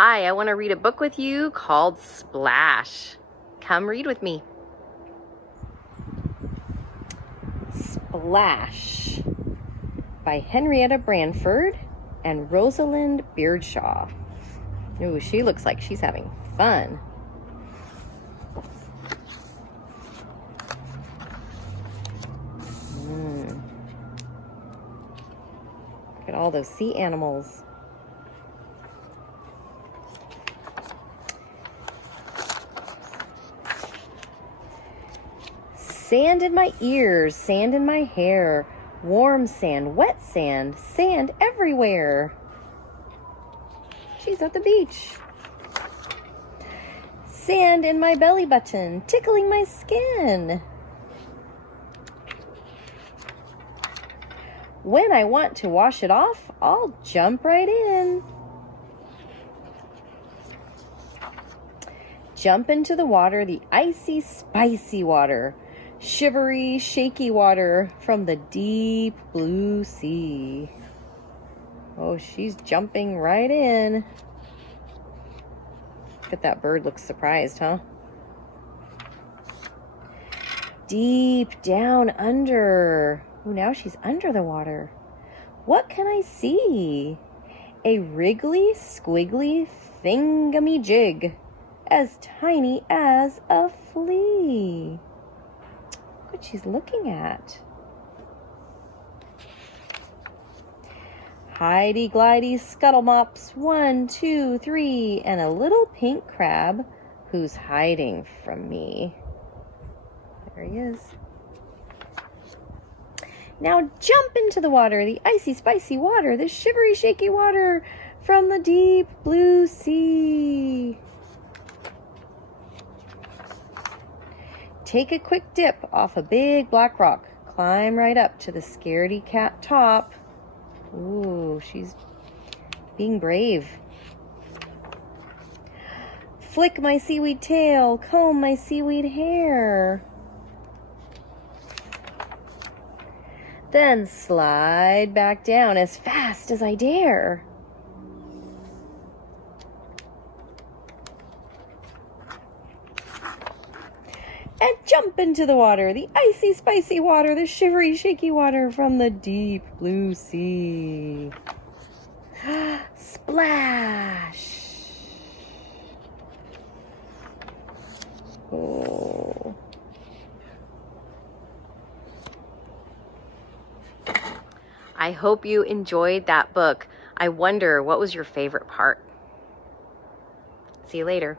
Hi, I want to read a book with you called Splash. Come read with me. Splash by Henrietta Branford and Rosalind Beardshaw. Ooh, she looks like she's having fun. Look at all those sea animals. Sand in my ears, sand in my hair, warm sand, wet sand, sand everywhere. She's at the beach. Sand in my belly button, tickling my skin. When I want to wash it off, I'll jump right in. Jump into the water, the icy, spicy water. Shivery, shaky water from the deep blue sea. Oh, she's jumping right in. Look at that bird, looks surprised, huh? Deep down under. Oh, now she's under the water. What can I see? A wriggly, squiggly thingamajig, as tiny as a flea. What she's looking at. Hidey-glidey scuttle mops, 1, 2, 3, and a little pink crab who's hiding from me. There he is. Now jump into the water, the icy, spicy water, the shivery, shaky water from the deep blue sea. Take a quick dip off a big black rock. Climb right up to the scaredy cat top. Ooh, she's being brave. Flick my seaweed tail, comb my seaweed hair. Then slide back down as fast as I dare. And jump into the water, the icy, spicy water, the shivery, shaky water from the deep blue sea. Splash! Oh. I hope you enjoyed that book. I wonder, what was your favorite part? See you later.